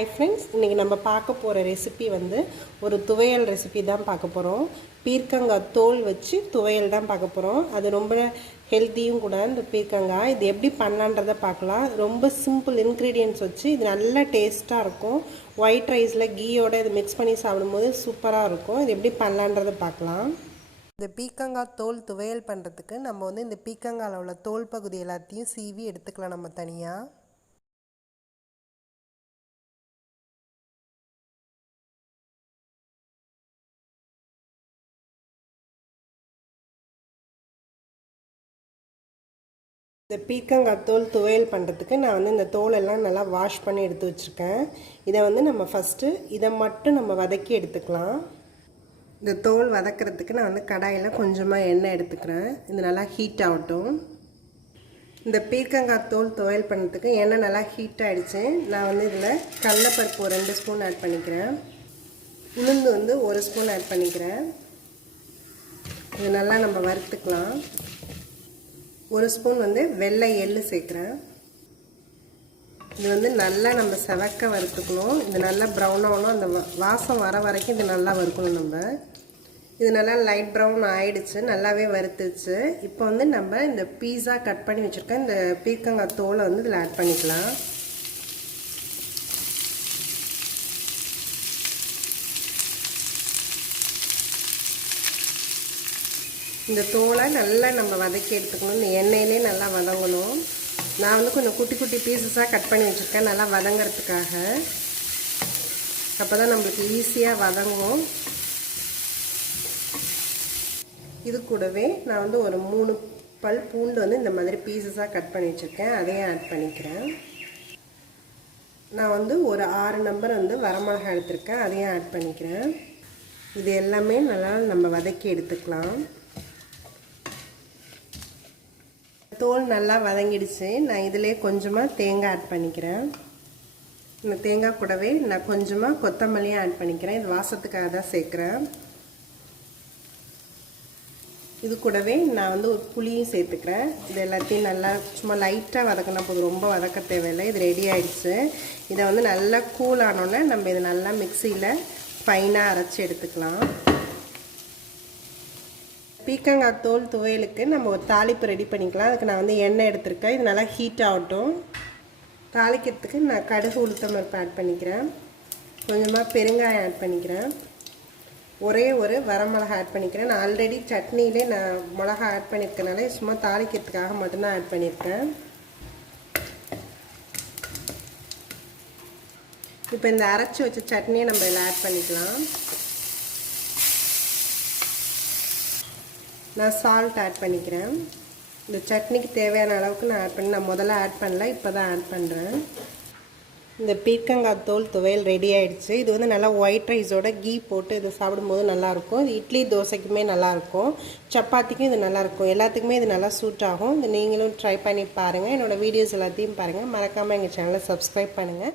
Hi friends, இன்றைக்கி நம்ம பார்க்க போகிற ரெசிபி வந்து ஒரு துவையல் ரெசிபி தான் பார்க்க போகிறோம். பீர்க்கங்காய் தோல் வச்சு துவையல் தான் பார்க்க போகிறோம். அது ரொம்ப ஹெல்த்தியும் கூட இந்த பீர்க்கங்காய். இது எப்படி பண்ணலான்றதை பார்க்கலாம். ரொம்ப சிம்பிள் இன்க்ரீடியன்ட்ஸ் வச்சு இது நல்ல டேஸ்ட்டாக இருக்கும். ஒயிட் ரைஸில் கீயோடு இது மிக்ஸ் பண்ணி சாப்பிடும்போது சூப்பராக இருக்கும். இது எப்படி பண்ணலான்றதை பார்க்கலாம். இந்த பீர்க்கங்காய் தோல் துவையல் பண்ணுறதுக்கு நம்ம வந்து இந்த பீர்க்கங்காயில் உள்ள தோல் பகுதி எல்லாத்தையும் சீவி எடுத்துக்கலாம் நம்ம தனியாக. இந்த பீர்க்கங்காய் தோல் துவையல் பண்ணுறதுக்கு நான் வந்து இந்த தோலெல்லாம் நல்லா வாஷ் பண்ணி எடுத்து வச்சுருக்கேன். இதை வந்து நம்ம ஃபஸ்ட்டு இதை மட்டும் நம்ம வதக்கி எடுத்துக்கலாம். இந்த தோல் வதக்கிறதுக்கு நான் வந்து கடாயில் கொஞ்சமாக எண்ணெய் எடுத்துக்கிறேன். இது நல்லா ஹீட் ஆகட்டும். இந்த பீர்க்கங்காய் தோல் துவையல் பண்ணுறதுக்கு எண்ணெய் நல்லா ஹீட் ஆகிடுச்சு. நான் வந்து இதில் கடலைப்பருப்பு ஒரு 2 ஸ்பூன் ஆட் பண்ணிக்கிறேன். உளுந்து வந்து 1 ஸ்பூன் ஆட் பண்ணிக்கிறேன். இது நல்லா நம்ம வறுத்துக்கலாம். 1 ஸ்பூன் வந்து வெள்ளை எள்ளு சேர்க்குறேன். இது வந்து நல்லா நம்ம செவக்க வறுத்துக்கணும். இது நல்லா ப்ரௌன் ஆகணும். அந்த வாசம் வர வரைக்கும் இது நல்லா வறுக்கணும். நம்ம இது நல்லா லைட் ப்ரௌன் ஆகிடுச்சு, நல்லாவே வறுத்துச்சு. இப்போ வந்து நம்ம இந்த பீஸா கட் பண்ணி வச்சுருக்கேன் இந்த பீர்க்கங்காய் தோலை வந்து இதில் ஆட் பண்ணிக்கலாம். இந்த தோலை நல்லா நம்ம வதக்கி எடுத்துக்கணும். இந்த எண்ணெயிலே நல்லா வதங்கணும். நான் வந்து கொஞ்சம் குட்டி குட்டி பீசஸாக கட் பண்ணி வச்சுருக்கேன் நல்லா வதங்கிறதுக்காக. அப்போ தான் நம்மளுக்கு ஈஸியாக வதங்கும். இது கூடவே நான் வந்து ஒரு 3 பல் பூண்டு வந்து இந்த மாதிரி பீசஸாக கட் பண்ணி வச்சுருக்கேன். அதையும் ஆட் பண்ணிக்கிறேன். நான் வந்து ஒரு 6 நம்பர் வந்து வரமிளகாய் எடுத்திருக்கேன். அதையும் ஆட் பண்ணிக்கிறேன். இது எல்லாமே நல்லா நம்ம வதக்கி எடுத்துக்கலாம். தோல் நல்லா வதங்கிடுச்சு. நான் இதிலே கொஞ்சமாக தேங்காய் ஆட் பண்ணிக்கிறேன். இந்த தேங்காய் கூடவே நான் கொஞ்சமாக கொத்தமல்லியும் ஆட் பண்ணிக்கிறேன். இது வாசத்துக்காக தான் சேர்க்குறேன். இது கூடவே நான் வந்து ஒரு புளியும் சேர்த்துக்கிறேன். இது எல்லாத்தையும் நல்லா சும்மா லைட்டாக வதக்கினா போதும், ரொம்ப வதக்க தேவையில்லை. இது ரெடி ஆகிடுச்சு. இதை வந்து நல்லா கூல் ஆனோன்னே நம்ம இதை நல்லா மிக்சியில் ஃபைனாக அரைச்சி எடுத்துக்கலாம். பீர்க்கங்காய் தோல் துவையலுக்கு நம்ம ஒரு தாளிப்பு ரெடி பண்ணிக்கலாம். அதுக்கு நான் வந்து எண்ணெய் எடுத்திருக்கேன். இது நல்லா ஹீட் ஆகட்டும். தாளிக்கிறதுக்கு நான் கடுகு உளுத்தம் பருப்பு ஆட் பண்ணிக்கிறேன். கொஞ்சமாக பெருங்காயம் ஆட் பண்ணிக்கிறேன். ஒரே ஒரு வரமிளகா ஆட் பண்ணிக்கிறேன். நான் ஆல்ரெடி சட்னியிலே நான் மிளகா ஆட் பண்ணியிருக்கனால சும்மா தாளிக்கிறதுக்காக மட்டும்தான் ஆட் பண்ணியிருக்கேன். இப்போ இந்த அரைச்சி வச்ச சட்னியை நம்ம இதில் ஆட் பண்ணிக்கலாம். நான் சால்ட் ஆட் பண்ணிக்கிறேன். இந்த சட்னிக்கு தேவையான அளவுக்கு நான் ஆட் பண்ணி, நான் முதல்ல ஆட் பண்ணல, இப்போ தான் ஆட் பண்ணுறேன். இந்த பீர்க்கங்காய் தோல் துவையல் ரெடி ஆகிடுச்சு. இது வந்து நல்லா ஒயிட் ரைஸோட கீ போட்டு இது சாப்பிடும்போது நல்லாயிருக்கும். இது இட்லி தோசைக்குமே நல்லாயிருக்கும், சப்பாத்திக்கும் இது நல்லாயிருக்கும். எல்லாத்துக்குமே இது நல்லா சூட் ஆகும். இது நீங்களும் ட்ரை பண்ணி பாருங்கள். என்னோடய வீடியோஸ் எல்லாத்தையும் பாருங்கள். மறக்காமல் எங்கள் சேனலை சப்ஸ்கிரைப் பண்ணுங்கள்.